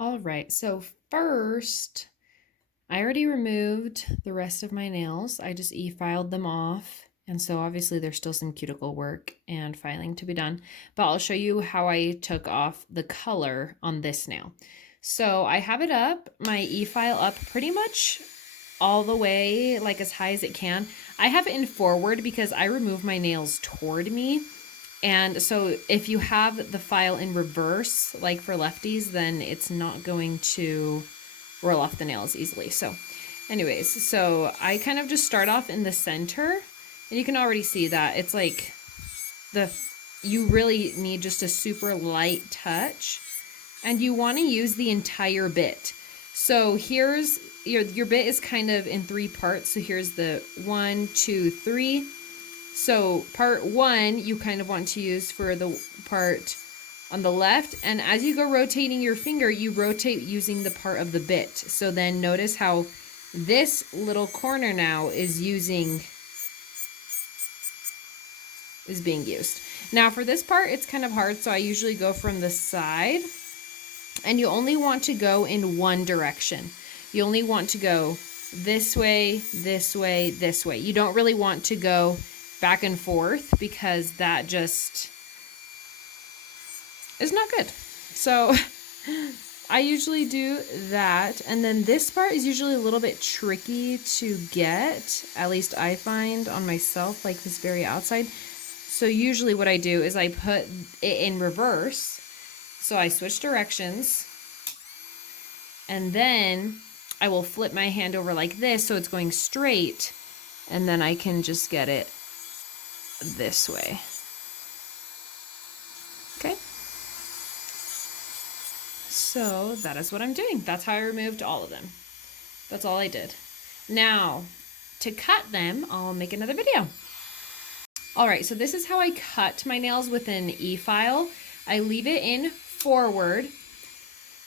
All right, so first, I already removed the rest of my nails. I just e-filed them off. And so obviously there's still some cuticle work and filing to be done, but I'll show you how I took off the color on this nail. So I have it up, my e-file up pretty much all the way, like as high as it can. I have it in forward because I remove my nails toward me. And so if you have the file in reverse, like for lefties, then it's not going to roll off the nails easily. So anyways, so I kind of just start off in the center, and you can already see that it's like you really need just a super light touch, and you want to use the entire bit. So here's your bit is kind of in three parts. So here's the 1, 2, 3. So part 1, you kind of want to use for the part on the left, and as you go rotating your finger, you rotate using the part of the bit. So then notice how this little corner now is being used. Now for this part, it's kind of hard, so I usually go from the side, and you only want to go in one direction. You only want to go this way, this way, this way. You don't really want to go back and forth because that just is not good. So I usually do that. And then this part is usually a little bit tricky to get, at least I find on myself, like this very outside. So usually what I do is I put it in reverse. So I switch directions, and then I will flip my hand over like this so it's going straight, and then I can just get it this way. Okay. So that is what I'm doing. That's how I removed all of them. That's all I did. Now, to cut them, I'll make another video. All right, so this is how I cut my nails with an e-file. I leave it in forward,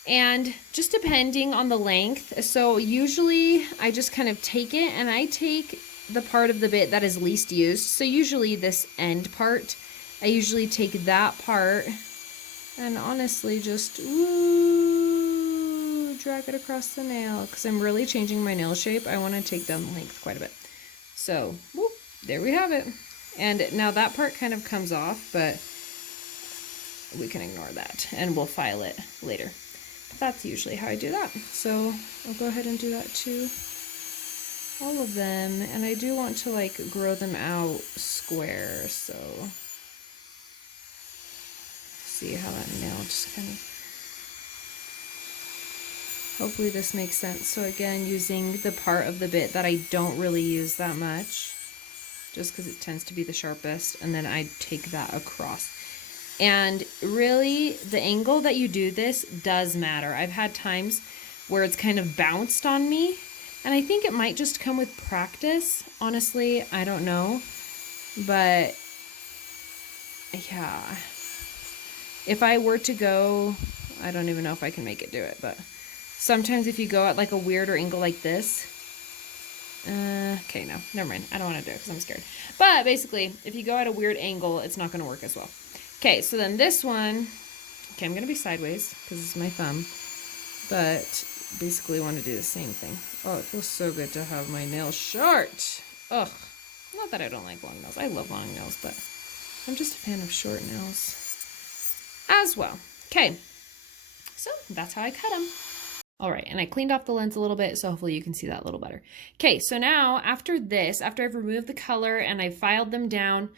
and just depending on the length. So usually I just kind of take it, and I take the part of the bit that is least used. So usually this end part, I usually take that part and honestly just drag it across the nail, because I'm really changing my nail shape. I want to take down the length quite a bit. So whoop, there we have it. And now that part kind of comes off, but we can ignore that and we'll file it later. But that's usually how I do that. So I'll go ahead and do that to all of them. And I do want to like grow them out square, so see how that nail just kind of, hopefully this makes sense. So again, using the part of the bit that I don't really use that much, just because it tends to be the sharpest, and then I take that across. And really, the angle that you do this does matter. I've had times where it's kind of bounced on me, and I think it might just come with practice. Honestly, I don't know. But yeah, if I were to go, I don't even know if I can make it do it, but sometimes if you go at like a weirder angle like this, okay, no, never mind. I don't want to do it because I'm scared. But basically, if you go at a weird angle, it's not going to work as well. Okay, so then this one, okay, I'm going to be sideways because it's my thumb, but basically want to do the same thing. Oh, it feels so good to have my nails short. Ugh, not that I don't like long nails. I love long nails, but I'm just a fan of short nails as well. Okay, so that's how I cut them. All right, and I cleaned off the lens a little bit, so hopefully you can see that a little better. Okay, so now after this, after I've removed the color and I've filed them down,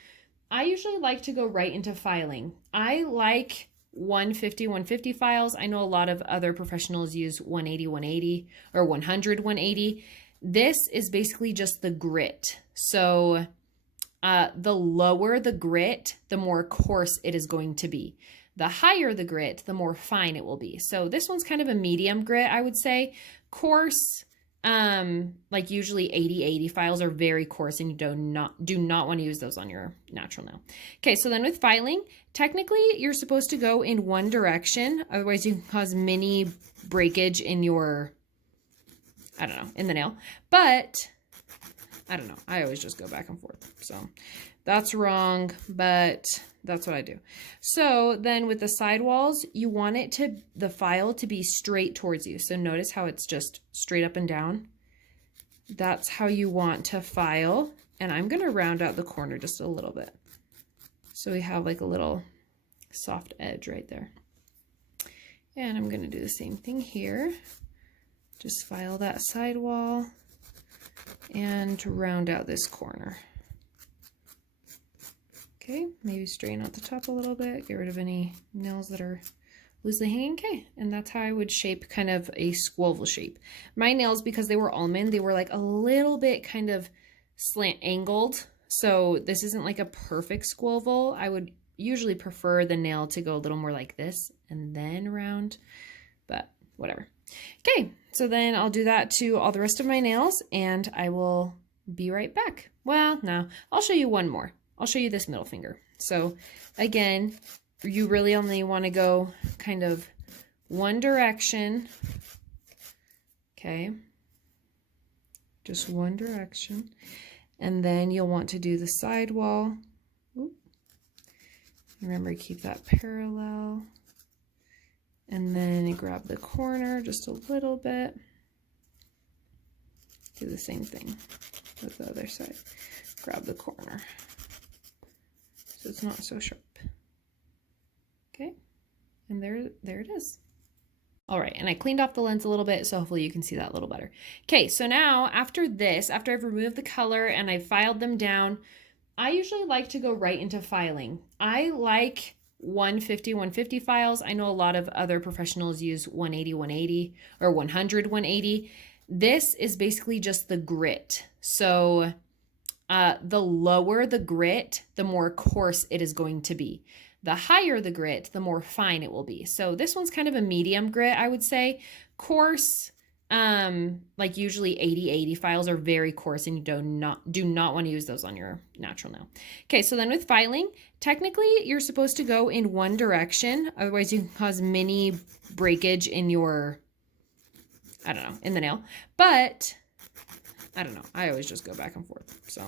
I usually like to go right into filing. I like 150 files. I know a lot of other professionals use 180 or 100 180. This is basically just the grit. So the lower the grit, the more coarse it is going to be. The higher the grit, the more fine it will be. So this one's kind of a medium grit, I would say. Coarse, like usually 80 files are very coarse, and you do not want to use those on your natural nail. Okay, so then with filing, technically you're supposed to go in one direction, otherwise you can cause mini breakage in your, I don't know, in the nail. But I don't know, I always just go back and forth. So That's wrong, but that's what I do. So then with the sidewalls, you want it to, the file to be straight towards you. So notice how it's just straight up and down. That's how you want to file. And I'm gonna round out the corner just a little bit. So we have like a little soft edge right there. And I'm gonna do the same thing here. Just file that sidewall and round out this corner. Okay, maybe straighten out the top a little bit, get rid of any nails that are loosely hanging. Okay, and that's how I would shape kind of a squoval shape. My nails, because they were almond, they were like a little bit kind of slant angled. So this isn't like a perfect squoval. I would usually prefer the nail to go a little more like this and then round, but whatever. Okay, so then I'll do that to all the rest of my nails and I will be right back. Well, no, I'll show you one more. I'll show you this middle finger. So again, you really only want to go kind of one direction. Okay, just one direction. And then you'll want to do the sidewall. Oop. Remember, keep that parallel. And then you grab the corner just a little bit. Do the same thing with the other side. Grab the corner so it's not so sharp. Okay, and there it is. All right, and I cleaned off the lens a little bit, so hopefully you can see that a little better. Okay, so now after this, after I've removed the color and I filed them down, I usually like to go right into filing. I like 150 files. I know a lot of other professionals use 180 or 100 This is basically just the grit. So the lower the grit, the more coarse it is going to be. The higher the grit, the more fine it will be. So this one's kind of a medium grit, I would say. Coarse, like usually 80 files are very coarse and you do not want to use those on your natural nail. Okay, so then with filing, technically you're supposed to go in one direction. Otherwise you can cause mini breakage in your, I don't know, in the nail. But I don't know. I always just go back and forth. So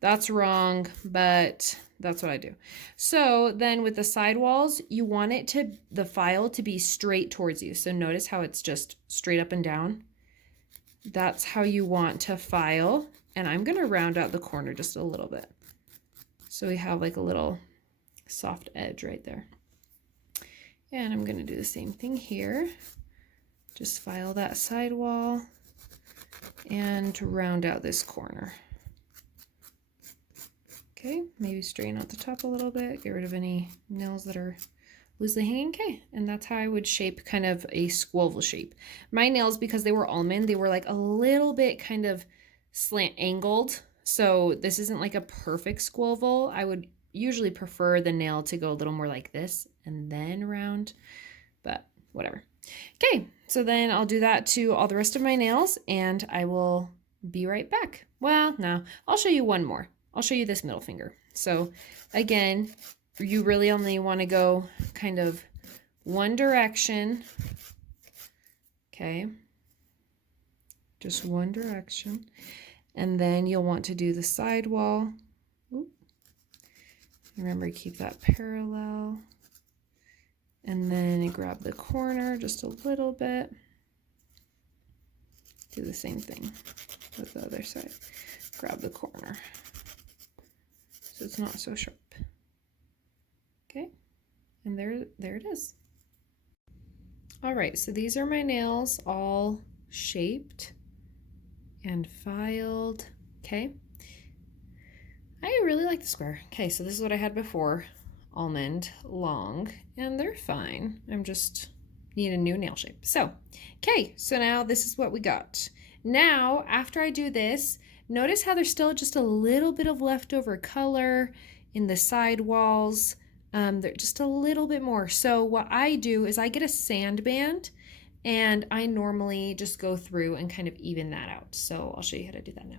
that's wrong, but that's what I do. So then with the sidewalls, you want it to, the file to be straight towards you. So notice how it's just straight up and down. That's how you want to file. And I'm going to round out the corner just a little bit. So we have like a little soft edge right there. And I'm going to do the same thing here. Just file that sidewall and round out this corner. Okay, maybe straighten out the top a little bit, get rid of any nails that are loosely hanging. Okay, and that's how I would shape kind of a squoval shape. My nails, because they were almond, they were like a little bit kind of slant angled. So this isn't like a perfect squoval. I would usually prefer the nail to go a little more like this and then round, but whatever. Okay, so then I'll do that to all the rest of my nails and I will be right back. Well, no, I'll show you one more. I'll show you this middle finger. So again, you really only want to go kind of one direction. Okay, just one direction. And then you'll want to do the sidewall. Oop. Remember, keep that parallel. And then you grab the corner just a little bit. Do the same thing with the other side. Grab the corner so it's not so sharp. Okay, and there it is. All right, so these are my nails all shaped and filed. Okay, I really like the square. Okay, so this is what I had before. Almond, long, and they're fine. I'm just need a new nail shape. So, okay, so now this is what we got. Now, after I do this, notice how there's still just a little bit of leftover color in the side walls. They're just a little bit more. So what I do is I get a sand band and I normally just go through and kind of even that out. So I'll show you how to do that now.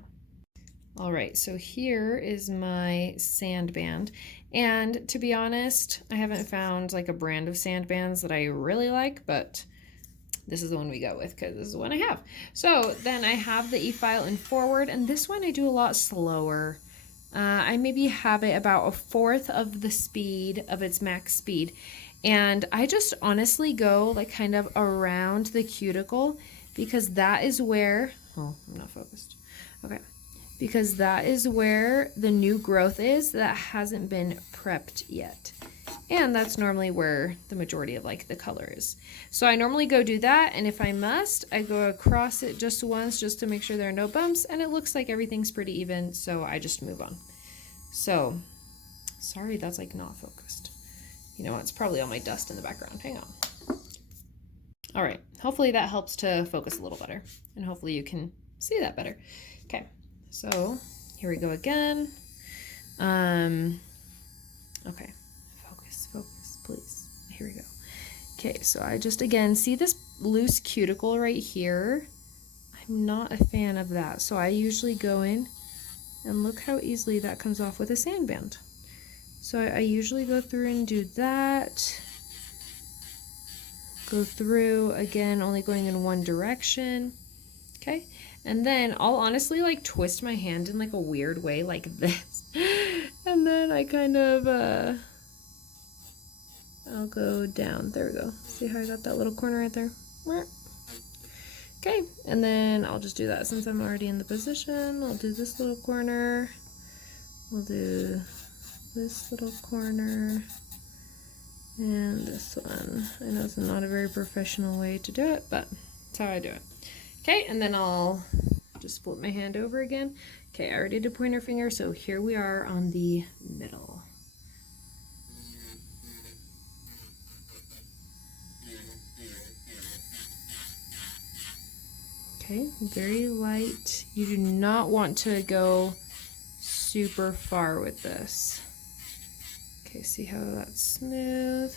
All right, so here is my sand band. And to be honest, I haven't found like a brand of sand bands that I really like, but this is the one we go with because this is the one I have. So then I have the e-file in forward, and this one I do a lot slower. I maybe have it about 1/4 of the speed of its max speed. And I just honestly go like kind of around the cuticle because that is where, oh, I'm not focused. Okay. Because that is where the new growth is that hasn't been prepped yet. And that's normally where the majority of like the color is. So I normally go do that, and if I must, I go across it just once just to make sure there are no bumps, and it looks like everything's pretty even, so I just move on. So, sorry that's like not focused. You know, it's probably all my dust in the background. Hang on. All right, hopefully that helps to focus a little better, and hopefully you can see that better. Okay, so here we go again. Okay. Focus, please. Here we go. Okay, so I just, again, see this loose cuticle right here? I'm not a fan of that. So I usually go in, and look how easily that comes off with a sand band. So I usually go through and do that. Go through, again, only going in one direction. Okay, and then I'll honestly like twist my hand in like a weird way like this. And then I kind of, I'll go down. There we go. See how I got that little corner right there? Okay, and then I'll just do that since I'm already in the position. I'll do this little corner. We'll do this little corner. And this one. I know it's not a very professional way to do it, but that's how I do it. Okay, and then I'll just flip my hand over again. Okay, I already did pointer finger, so here we are on the middle. Okay, very light. You do not want to go super far with this. Okay, see how that's smooth?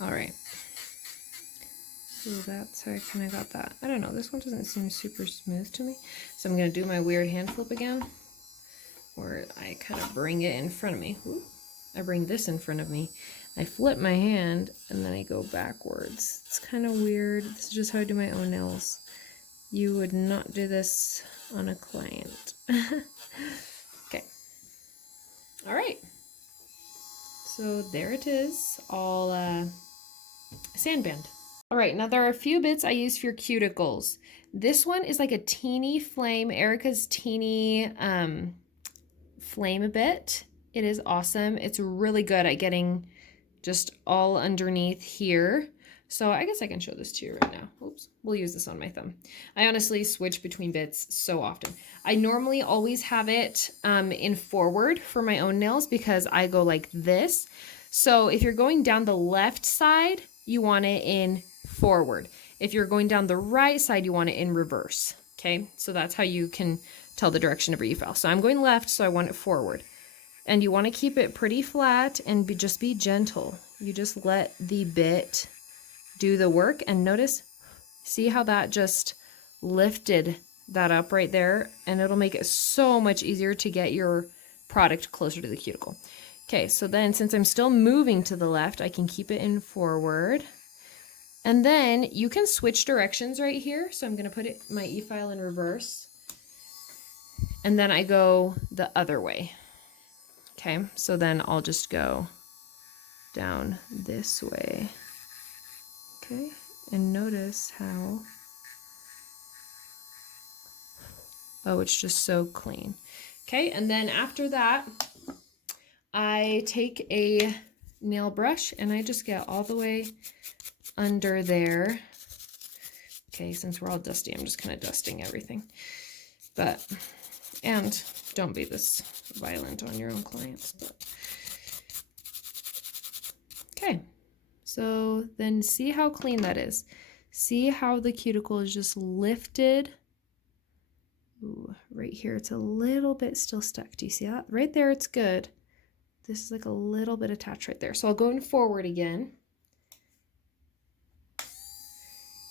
All right. So that's how I kind of got that. I don't know, this one doesn't seem super smooth to me. So I'm gonna do my weird hand flip again, where I kind of bring it in front of me. Whoop. I bring this in front of me. I flip my hand and then I go backwards. It's kind of weird. This is just how I do my own nails. You would not do this on a client. Okay. All right. So there it is, all sandband. All right, now there are a few bits I use for your cuticles. This one is like a teeny flame, Erica's teeny flame bit. It is awesome. It's really good at getting just all underneath here. So I guess I can show this to you right now. Oops, we'll use this on my thumb. I honestly switch between bits so often. I normally always have it in forward for my own nails because I go like this. So if you're going down the left side, you want it in forward. If you're going down the right side, you want it in reverse. Okay, so that's how you can tell the direction of where you fell. So I'm going left, so I want it forward. And you want to keep it pretty flat and just be gentle. You just let the bit do the work, and notice, see how that just lifted that up right there, and it'll make it so much easier to get your product closer to the cuticle. Okay, so then since I'm still moving to the left, I can keep it in forward. And then you can switch directions right here. So I'm going to put my e-file in reverse. And then I go the other way. Okay, so then I'll just go down this way. Okay, and notice how, oh, it's just so clean. Okay, and then after that, I take a nail brush and I just get all the way under there. Okay, since we're all dusty, I'm just kind of dusting everything. But, and don't be this violent on your own clients. But. Okay, so then see how clean that is. See how the cuticle is just lifted. Ooh, right here, it's a little bit still stuck. Do you see that? Right there, it's good. This is like a little bit attached right there. So I'll go in forward again.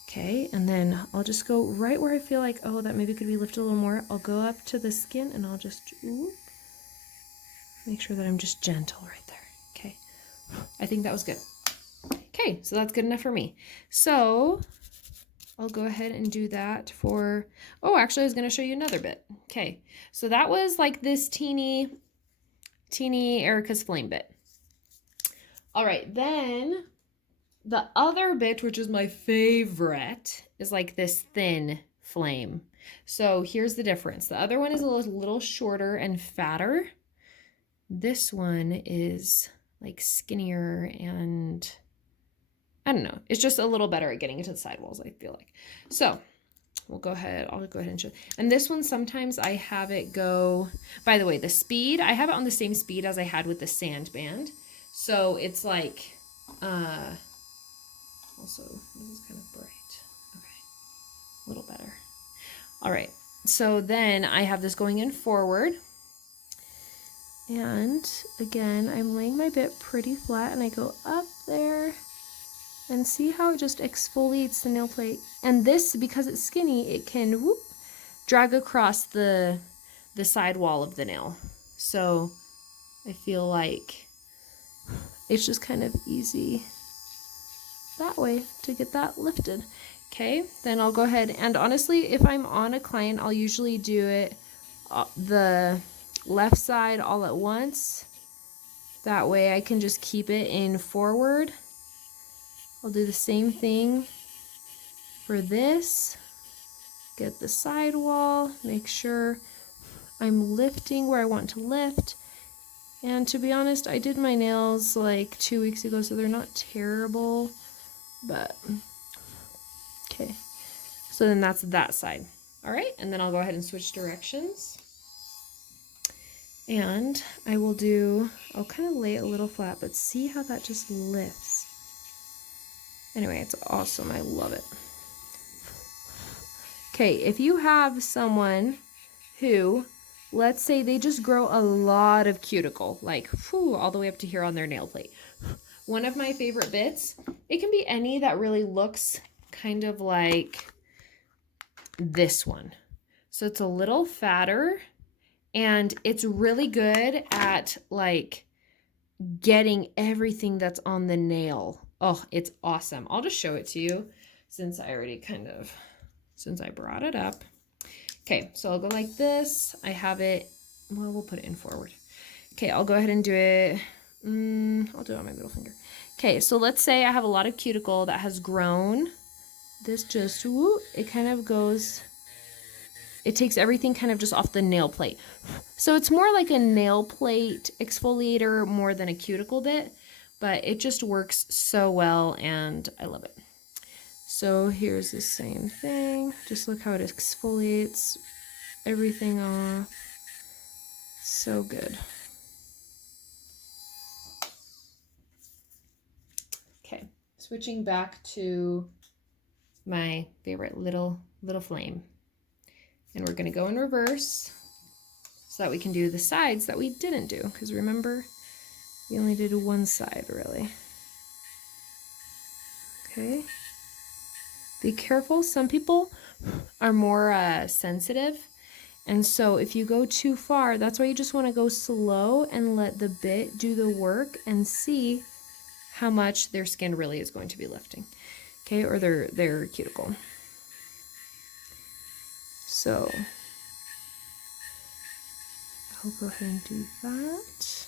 Okay, and then I'll just go right where I feel like, oh, that maybe could be lifted a little more. I'll go up to the skin and I'll just make sure that I'm just gentle right there. Okay, I think that was good. Okay. Okay, so that's good enough for me. So I'll go ahead and do that for, oh, actually I was gonna show you another bit. Okay, so that was like this teeny Erica's Flame bit. All right, then the other bit, which is my favorite, is like this thin flame. So here's the difference. The other one is a little shorter and fatter. This one is like skinnier and I don't know. It's just a little better at getting into the sidewalls, I feel like. So we'll go ahead. I'll go ahead and show. And this one, sometimes I have it go, by the way, the speed, I have it on the same speed as I had with the sand band. So it's like, also, this is kind of bright. Okay, a little better. All right, so then I have this going in forward. And again, I'm laying my bit pretty flat and I go up there and see how it just exfoliates the nail plate. And this, because it's skinny, it can whoop, drag across the side wall of the nail. So I feel like it's just kind of easy that way to get that lifted. Okay, then I'll go ahead and honestly, if I'm on a client, I'll usually do it the left side all at once. That way I can just keep it in forward. I'll do the same thing for this. Get the side wall, make sure I'm lifting where I want to lift. And to be honest, I did my nails like 2 weeks ago, so they're not terrible, but okay. So then that's that side. All right, and then I'll go ahead and switch directions. And I will do, I'll kind of lay it a little flat, but see how that just lifts. Anyway, it's awesome. I love it. Okay, if you have someone who, let's say they just grow a lot of cuticle, like all the way up to here on their nail plate. One of my favorite bits, it can be any that really looks kind of like this one. So it's a little fatter and it's really good at like getting everything that's on the nail. Oh, it's awesome. I'll just show it to you since I already since I brought it up. Okay, so I'll go like this. I have it, well, we'll put it in forward. Okay, I'll go ahead and do it. I'll do it on my middle finger. Okay, so let's say I have a lot of cuticle that has grown. This just, it kind of goes, it takes everything kind of just off the nail plate. So it's more like a nail plate exfoliator more than a cuticle bit, but it just works so well and I love it. So here's the same thing. Just look how it exfoliates everything off. So good. Okay, switching back to my favorite little flame. And we're gonna go in reverse so that we can do the sides that we didn't do. Because remember, we only did one side really. Okay. Be careful. Some people are more sensitive. And so if you go too far, that's why you just want to go slow and let the bit do the work and see how much their skin really is going to be lifting. Okay, or their cuticle. So I'll go ahead and do that.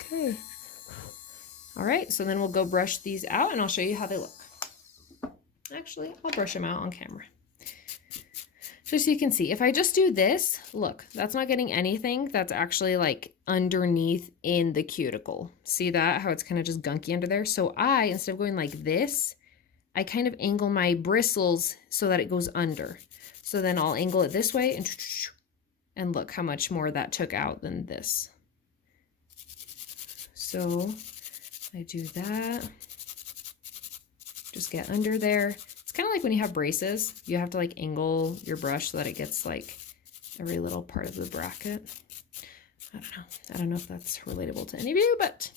Okay. All right, so then we'll go brush these out and I'll show you how they look. Actually, I'll brush them out on camera. Just so you can see, if I just do this, look, that's not getting anything that's actually like underneath in the cuticle. See that, how it's kind of just gunky under there? So instead of going like this, I kind of angle my bristles so that it goes under. So then I'll angle it this way and look how much more that took out than this. So I do that. Just get under there. It's kind of like when you have braces, you have to like angle your brush so that it gets like every little part of the bracket. I don't know. I don't know if that's relatable to any of you, but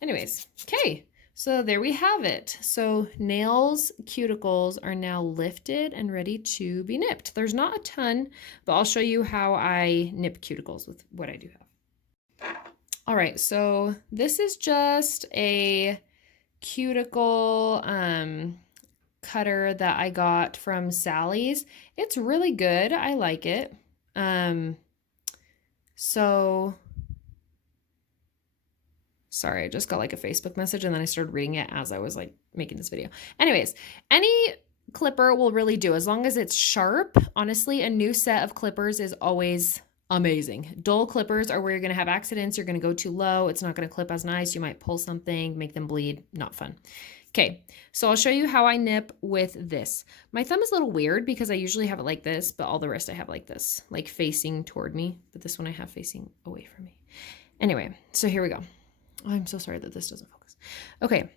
anyways, okay. So there we have it. So nails, cuticles are now lifted and ready to be nipped. There's not a ton, but I'll show you how I nip cuticles with what I do have. All right, so this is just a cuticle cutter that I got from Sally's. It's really good. I like it. So sorry, I just got like a Facebook message and then I started reading it as I was like making this video. Anyways, any clipper will really do as long as it's sharp. Honestly, a new set of clippers is always amazing. Dull clippers are where you're going to have accidents. You're going to go too low. It's not going to clip as nice. You might pull something, make them bleed. Not fun. Okay, so I'll show you how I nip with this. My thumb is a little weird because I usually have it like this, but all the rest I have like this, like facing toward me. But this one I have facing away from me. Anyway, so here we go. Oh, I'm so sorry that this doesn't focus. Okay,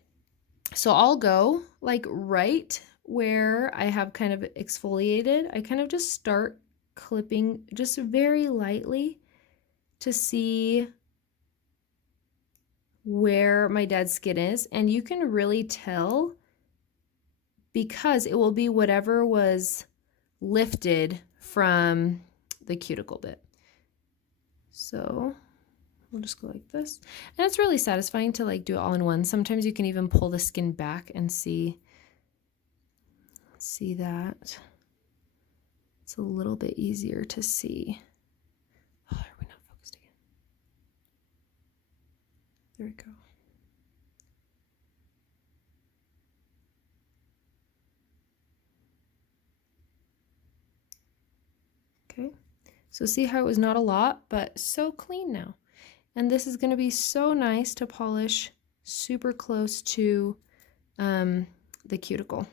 so I'll go like right where I have kind of exfoliated. I kind of just start clipping just very lightly to see where my dead skin is. And you can really tell because it will be whatever was lifted from the cuticle bit. So we'll just go like this. And it's really satisfying to like do it all in one. Sometimes you can even pull the skin back and see that. It's a little bit easier to see. Oh, are we not focused again? There we go. Okay, so see how it was not a lot, but so clean now. And this is going to be so nice to polish super close to the cuticle.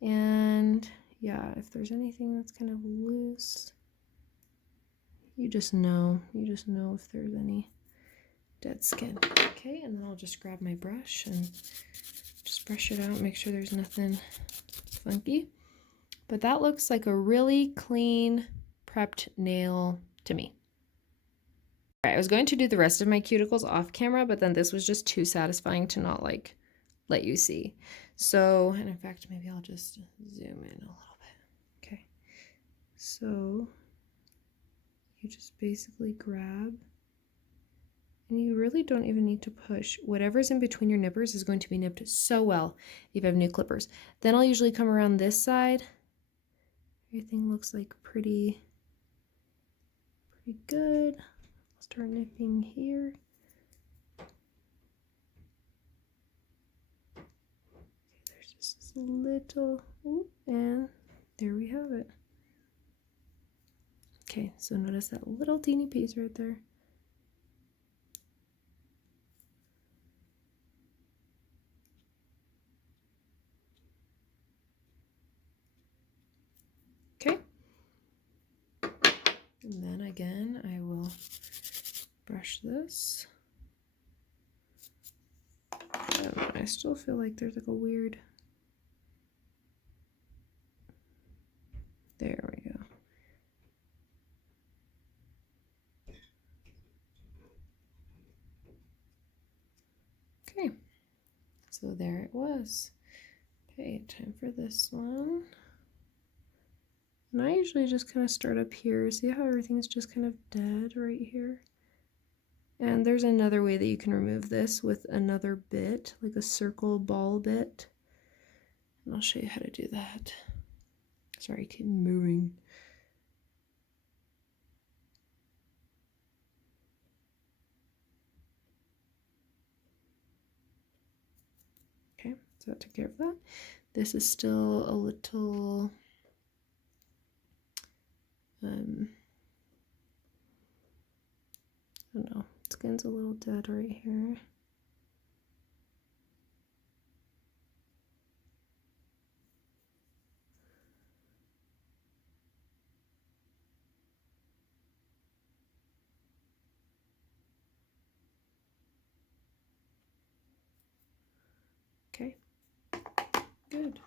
And yeah, if there's anything that's kind of loose, you just know if there's any dead skin. Okay, and then I'll just grab my brush and just brush it out, make sure there's nothing funky. But that looks like a really clean, prepped nail to me. All right, I was going to do the rest of my cuticles off camera, but then this was just too satisfying to not like let you see. So, and in fact, maybe I'll just zoom in a little bit. Okay, so you just basically grab, and you really don't even need to push. Whatever's in between your nippers is going to be nipped so well if you have new clippers. Then I'll usually come around this side. Everything looks like pretty good. I'll start nipping here. There's just this little, and there we have it. Okay, so notice that little teeny piece right there. Okay. And then again, I will brush this. I still feel like there's like a weird, there we go. Okay, so there it was. Okay, time for this one. And I usually just kind of start up here. See how everything's just kind of dead right here? And there's another way that you can remove this with another bit, like a circle ball bit. And I'll show you how to do that. Sorry, I keep moving. Okay, so that took care of that. This is still a little I don't know, skin's a little dead right here. Okay, good.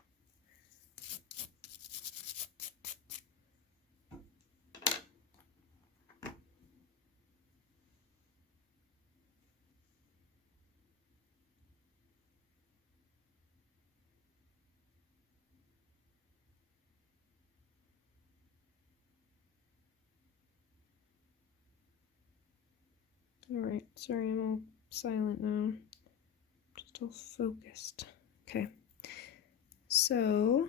All right, sorry, I'm all silent now. Just all focused. Okay, so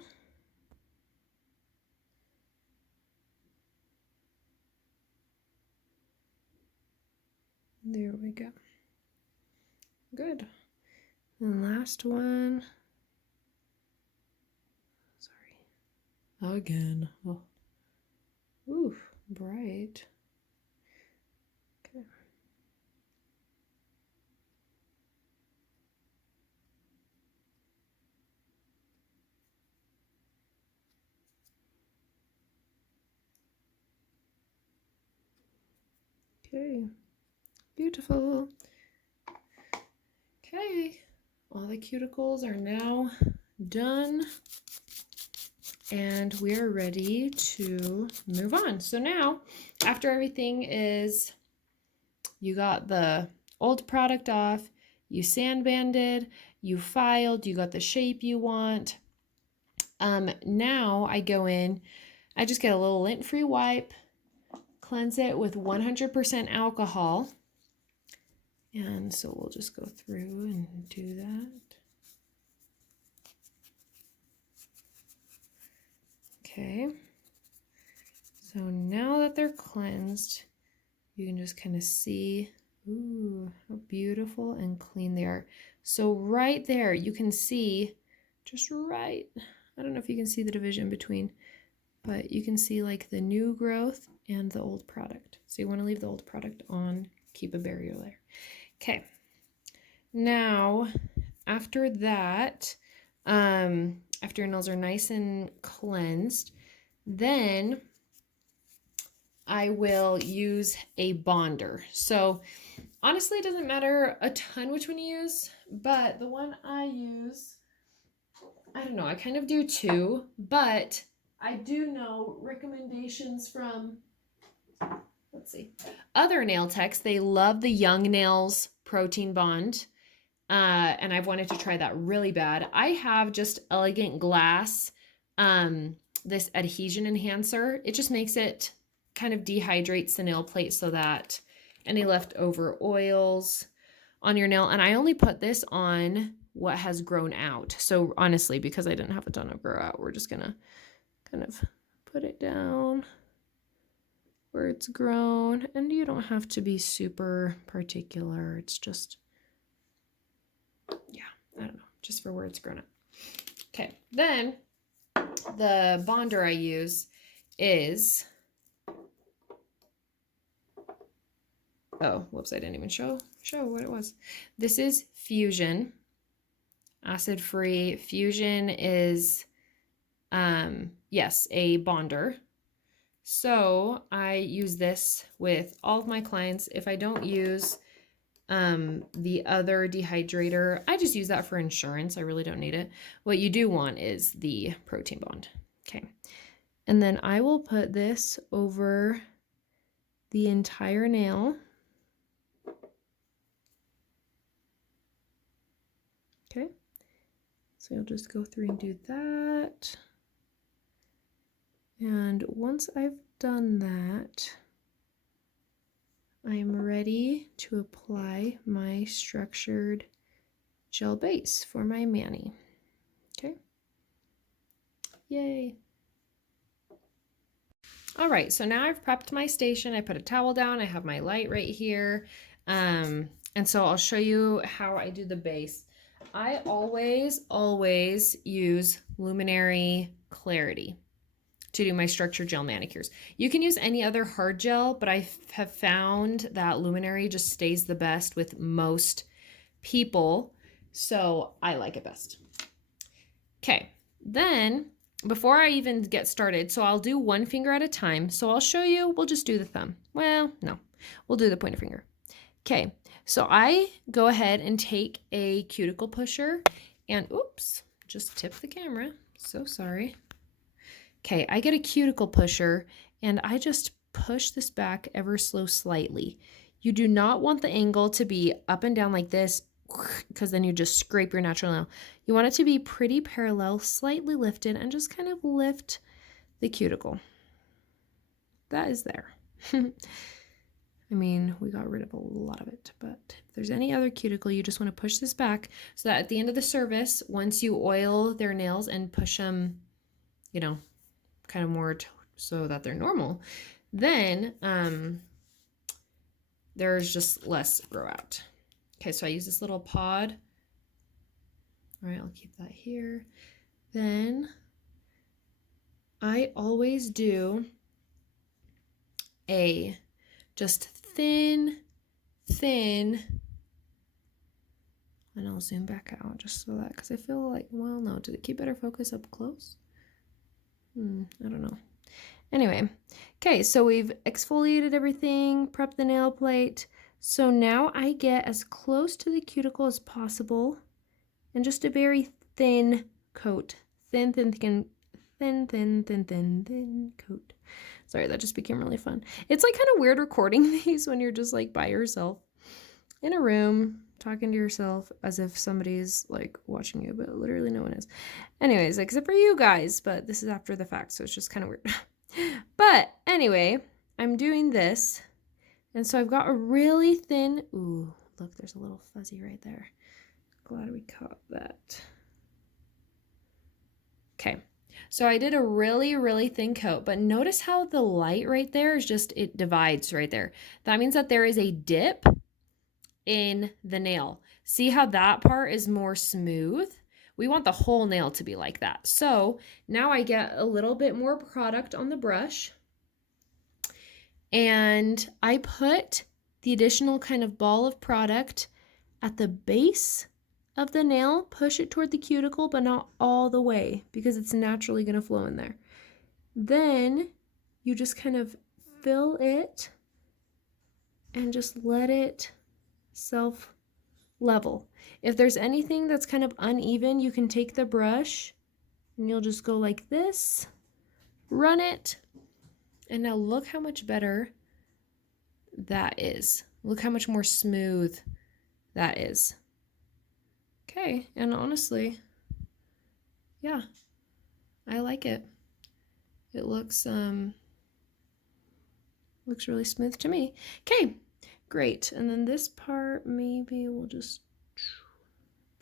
there we go. Good. And last one. Sorry. Again. Oh. Oof, bright. Okay. Okay. Beautiful. Okay. All the cuticles are now done. And we are ready to move on. So now, after everything is, you got the old product off, you sandbanded, you filed, you got the shape you want. Now I go in, I just get a little lint-free wipe, cleanse it with 100% alcohol. And so we'll just go through and do that. Okay. So now that they're cleansed, you can just kind of see, ooh, how beautiful and clean they are. So right there, you can see just right, I don't know if you can see the division between, but you can see like the new growth and the old product. So you want to leave the old product on, keep a barrier layer. Okay. Now, after that, after your nails are nice and cleansed, then I will use a bonder. So honestly, it doesn't matter a ton which one you use, but the one I use, I don't know, I kind of do two, but I do know recommendations from, let's see, other nail techs. They love the Young Nails Protein Bond. And I've wanted to try that really bad. I have just Elegant Glass, this adhesion enhancer. It just makes it kind of dehydrates the nail plate so that any leftover oils on your nail. And I only put this on what has grown out. So honestly, because I didn't have a ton of grow out, we're just gonna kind of put it down where it's grown. And you don't have to be super particular. It's just, yeah, I don't know, just for where it's grown up. Okay, then the bonder I use is, oh, whoops, I didn't even show what it was. This is Fusion, acid-free. Fusion is, yes, a bonder. So I use this with all of my clients. If I don't use the other dehydrator, I just use that for insurance. I really don't need it. What you do want is the protein bond. Okay. And then I will put this over the entire nail. Okay. So you'll just go through and do that. And once I've done that, I am ready to apply my structured gel base for my mani. Okay. Yay. All right, so now I've prepped my station. I put a towel down. I have my light right here. And so I'll show you how I do the base. I always use Luminary Clarity to do my structured gel manicures. You can use any other hard gel, but I have found that Luminary just stays the best with most people. So I like it best. Okay, then before I even get started, so I'll do one finger at a time. So I'll show you, we'll just do the thumb. Well, no, we'll do the pointer finger. Okay, so I go ahead and take a cuticle pusher and, oops, just tipped the camera. So sorry. Okay, I get a cuticle pusher and I just push this back ever so slightly. You do not want the angle to be up and down like this because then you just scrape your natural nail. You want it to be pretty parallel, slightly lifted, and just kind of lift the cuticle. That is there. I mean, we got rid of a lot of it, but if there's any other cuticle, you just want to push this back so that at the end of the service, once you oil their nails and push them, you know, kind of more so that they're normal, then there's just less grow out. Okay, so I use this little pod. All right, I'll keep that here. Then I always do a just thin, and I'll zoom back out just so that, because I feel like, well, no, did it keep better focus up close? I don't know. Anyway, okay, so we've exfoliated everything, prepped the nail plate. So now I get as close to the cuticle as possible and just a very thin coat. Thin coat. Sorry, that just became really fun. It's like kind of weird recording these when you're just like by yourself in a room talking to yourself as if somebody's like watching you, but literally no one is. Anyways, except for you guys, but this is after the fact, so it's just kind of weird. But anyway, I'm doing this, and so I've got a really thin, ooh, look, there's a little fuzzy right there. Glad we caught that. Okay, so I did a really thin coat, but notice how the light right there is just, it divides right there. That means that there is a dip in the nail. See how that part is more smooth? We want the whole nail to be like that. So now I get a little bit more product on the brush, and I put the additional kind of ball of product at the base of the nail, push it toward the cuticle, but not all the way because it's naturally going to flow in there. Then you just kind of fill it and just let it self level. If there's anything that's kind of uneven, you can take the brush and you'll just go like this, run it, and now look how much better that is. Look how much more smooth that is. Okay, and honestly, yeah, I like it. It looks really smooth to me. Okay, great. And then this part, maybe we'll just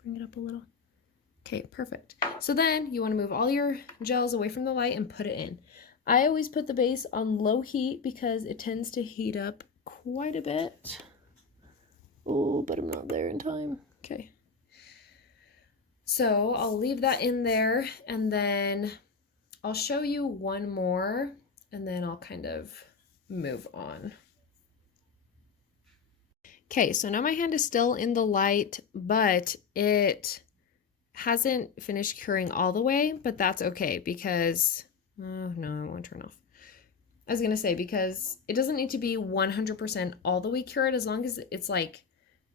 bring it up a little. Okay, perfect. So then you want to move all your gels away from the light and put it in. I always put the base on low heat because it tends to heat up quite a bit. Oh, but I'm not there in time. Okay. So I'll leave that in there, and then I'll show you one more, and then I'll kind of move on. Okay, so now my hand is still in the light, but it hasn't finished curing all the way, but that's okay because, no, I won't turn off. I was gonna say, because it doesn't need to be 100% all the way cured. As long as it's like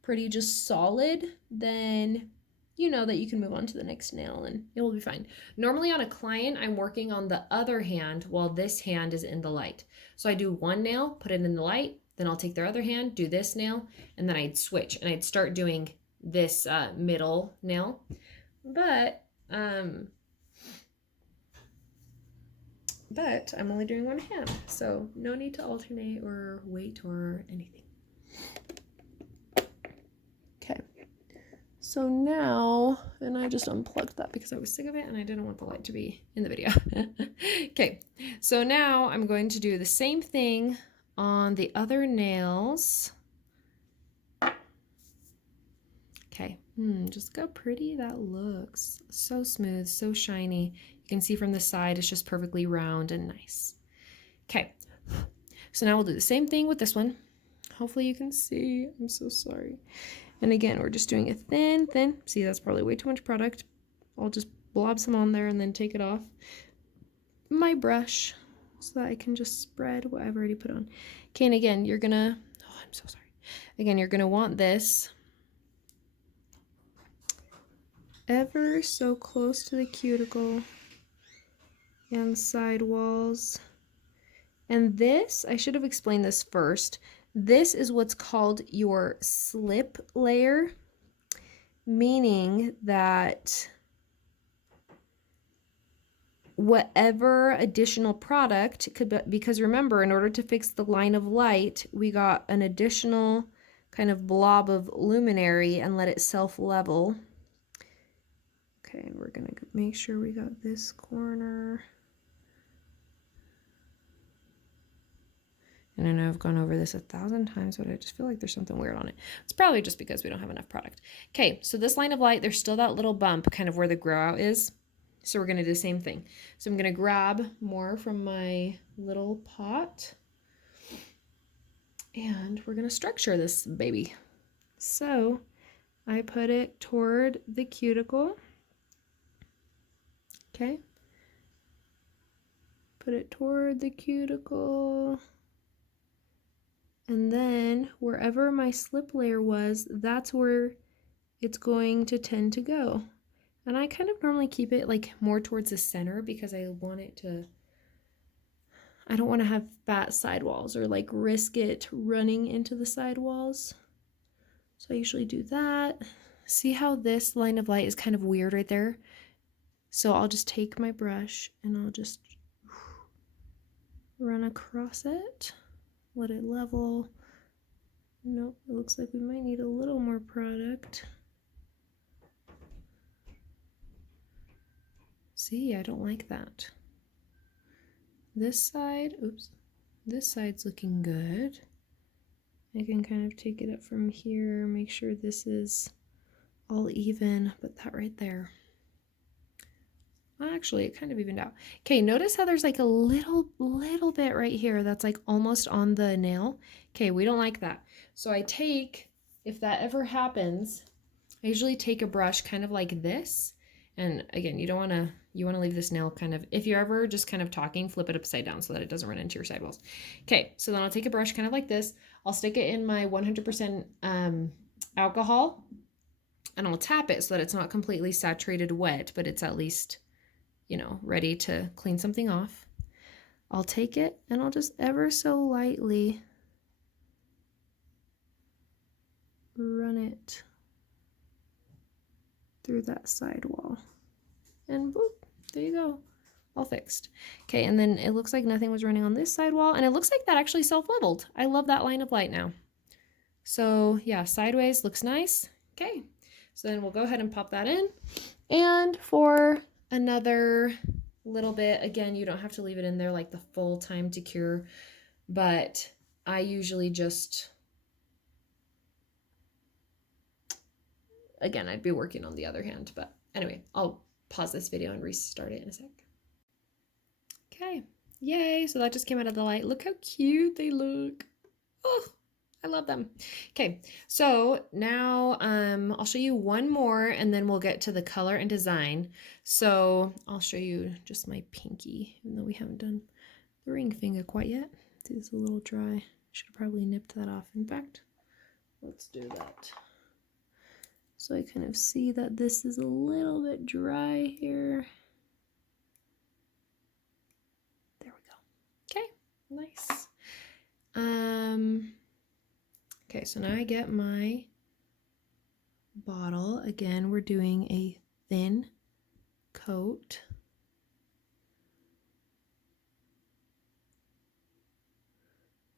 pretty just solid, then you know that you can move on to the next nail and it will be fine. Normally on a client, I'm working on the other hand while this hand is in the light. So I do one nail, put it in the light, then I'll take their other hand, do this nail, and then I'd switch and I'd start doing this middle nail. But I'm only doing one hand, so no need to alternate or wait or anything. Okay, so now, and I just unplugged that because I was sick of it and I didn't want the light to be in the video. Okay, so now I'm going to do the same thing on the other nails. Okay, just look how pretty that looks. So smooth, so shiny. You can see from the side, it's just perfectly round and nice. Okay, so now we'll do the same thing with this one. Hopefully you can see, I'm so sorry. And again, we're just doing a thin. See, that's probably way too much product. I'll just blob some on there and then take it off my brush so that I can just spread what I've already put on. Okay, and again, you're gonna, oh, I'm so sorry. Again, you're gonna want this ever so close to the cuticle and side walls. And this, I should have explained this first. This is what's called your slip layer, meaning that whatever additional product could be, because remember, in order to fix the line of light, we got an additional kind of blob of luminary and let it self-level. Okay, we're gonna make sure we got this corner. And I know I've gone over this 1,000 times, but I just feel like there's something weird on it. It's probably just because we don't have enough product. Okay, so this line of light, there's still that little bump kind of where the grow out is. So we're gonna do the same thing. So I'm gonna grab more from my little pot and we're gonna structure this baby. So I put it toward the cuticle. Okay. Put it toward the cuticle. And then wherever my slip layer was, that's where it's going to tend to go. And I kind of normally keep it like more towards the center because I want it to, I don't want to have fat sidewalls or like risk it running into the sidewalls. So I usually do that. See how this line of light is kind of weird right there? So I'll just take my brush and I'll just run across it. Let it level. Nope, it looks like we might need a little more product. See, I don't like that. This side, oops, this side's looking good. I can kind of take it up from here, make sure this is all even, put that right there. Actually, it kind of evened out. Okay, notice how there's like a little bit right here that's like almost on the nail. Okay, we don't like that. So I take, if that ever happens, I usually take a brush kind of like this. And again, you want to leave this nail kind of, if you're ever just kind of talking, flip it upside down so that it doesn't run into your sidewalls. Okay, so then I'll take a brush kind of like this. I'll stick it in my 100% alcohol and I'll tap it so that it's not completely saturated wet, but it's at least, you know, ready to clean something off. I'll take it and I'll just ever so lightly run it through that sidewall. And boop, there you go, all fixed. Okay, and then it looks like nothing was running on this sidewall, and it looks like that actually self-leveled. I love that line of light now. So yeah, sideways looks nice. Okay, so then we'll go ahead and pop that in. And for another little bit, again, you don't have to leave it in there like the full time to cure, but I usually just, again, I'd be working on the other hand, but anyway, I'll pause this video and restart it in a sec. Okay, yay, so that just came out of the light. Look how cute they look. Oh, I love them. Okay, so now I'll show you one more and then we'll get to the color and design. So I'll show you just my pinky, even though we haven't done the ring finger quite yet. See, it's a little dry. Should have probably nipped that off. In fact, let's do that. So I kind of see that this is a little bit dry here. There we go. Okay, nice. Okay, so now I get my bottle. Again, we're doing a thin coat.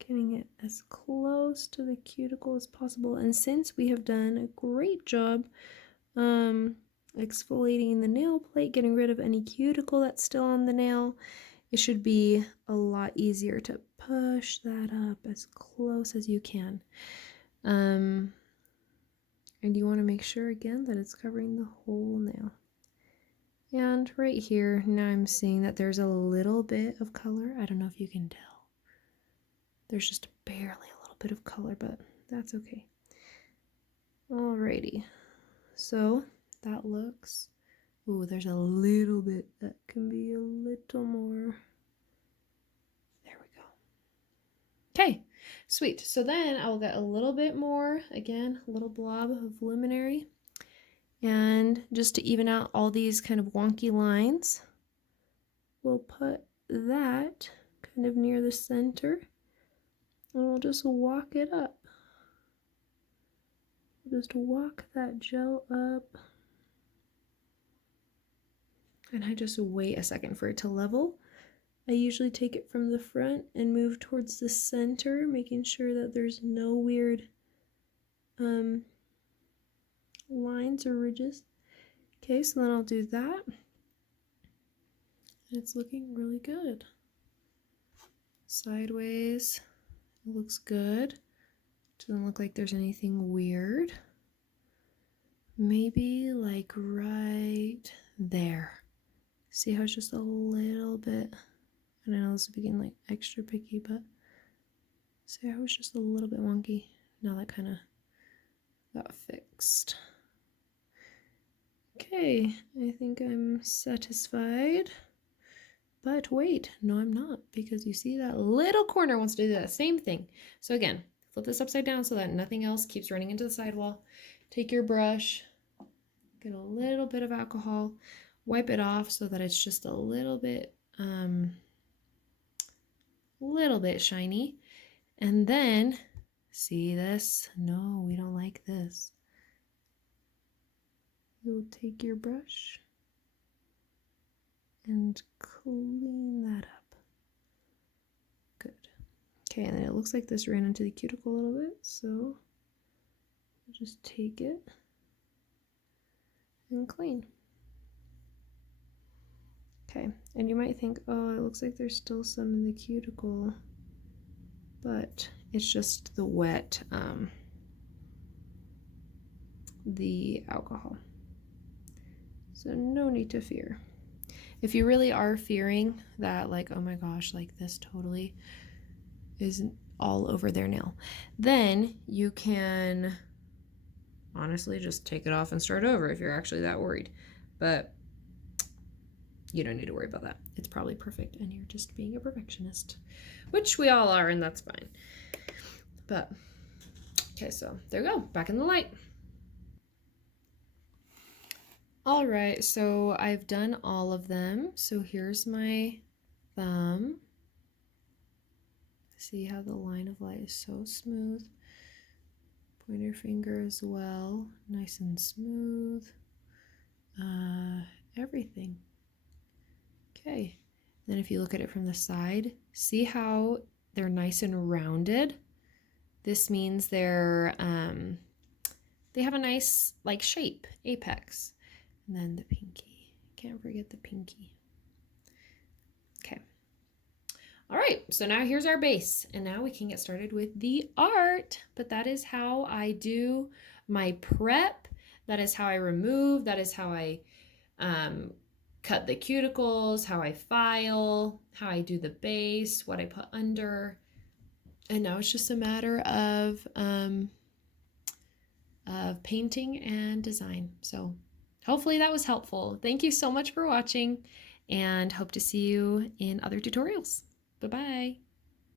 Getting it as close to the cuticle as possible. And since we have done a great job exfoliating the nail plate, getting rid of any cuticle that's still on the nail, it should be a lot easier to push that up as close as you can. And you want to make sure again that it's covering the whole nail. And right here, now I'm seeing that there's a little bit of color. I don't know if you can tell. There's just barely a little bit of color, but that's okay. Alrighty, so that looks, ooh, there's a little bit that can be a little more. There we go. Okay, sweet. So then I will get a little bit more, again, a little blob of luminary. And just to even out all these kind of wonky lines, we'll put that kind of near the center. And we'll just walk it up. Just walk that gel up. and I just wait a second for it to level. I usually take it from the front and move towards the center, making sure that there's no weird lines or ridges. Okay, so then I'll do that. It's looking really good. Sideways, it looks good. Doesn't look like there's anything weird. Maybe like right there. See how it's just a little bit, and I know this is beginning like extra picky, but see how it's just a little bit wonky. Now that kind of got fixed. Okay, I think I'm satisfied. But wait, no I'm not, because you see that little corner wants to do that same thing. So again, flip this upside down so that nothing else keeps running into the sidewall. Take your brush, get a little bit of alcohol, wipe it off so that it's just a little bit shiny. And then, see this? No, we don't like this. You'll take your brush and clean that up. Good. Okay, and then it looks like this ran into the cuticle a little bit, so I'll just take it and clean. Okay, and you might think, oh, it looks like there's still some in the cuticle, but it's just the wet, the alcohol. So no need to fear. If you really are fearing that, like, oh my gosh, like this totally is all over their nail, then you can honestly just take it off and start over if you're actually that worried. But you don't need to worry about that. It's probably perfect and you're just being a perfectionist, which we all are, and that's fine. But okay, so there we go, back in the light. All right, so I've done all of them. So here's my thumb. See how the line of light is so smooth. Pointer finger as well, nice and smooth. Everything. Okay, then if you look at it from the side, see how they're nice and rounded? This means they're they have a nice like shape, apex. And then the pinky. Can't forget the pinky. Okay. All right, so now here's our base, and now we can get started with the art. But that is how I do my prep. That is how I remove. That is how I cut the cuticles, how I file, how I do the base, what I put under. And now it's just a matter of painting and design. So hopefully that was helpful. Thank you so much for watching, and hope to see you in other tutorials. Bye-bye.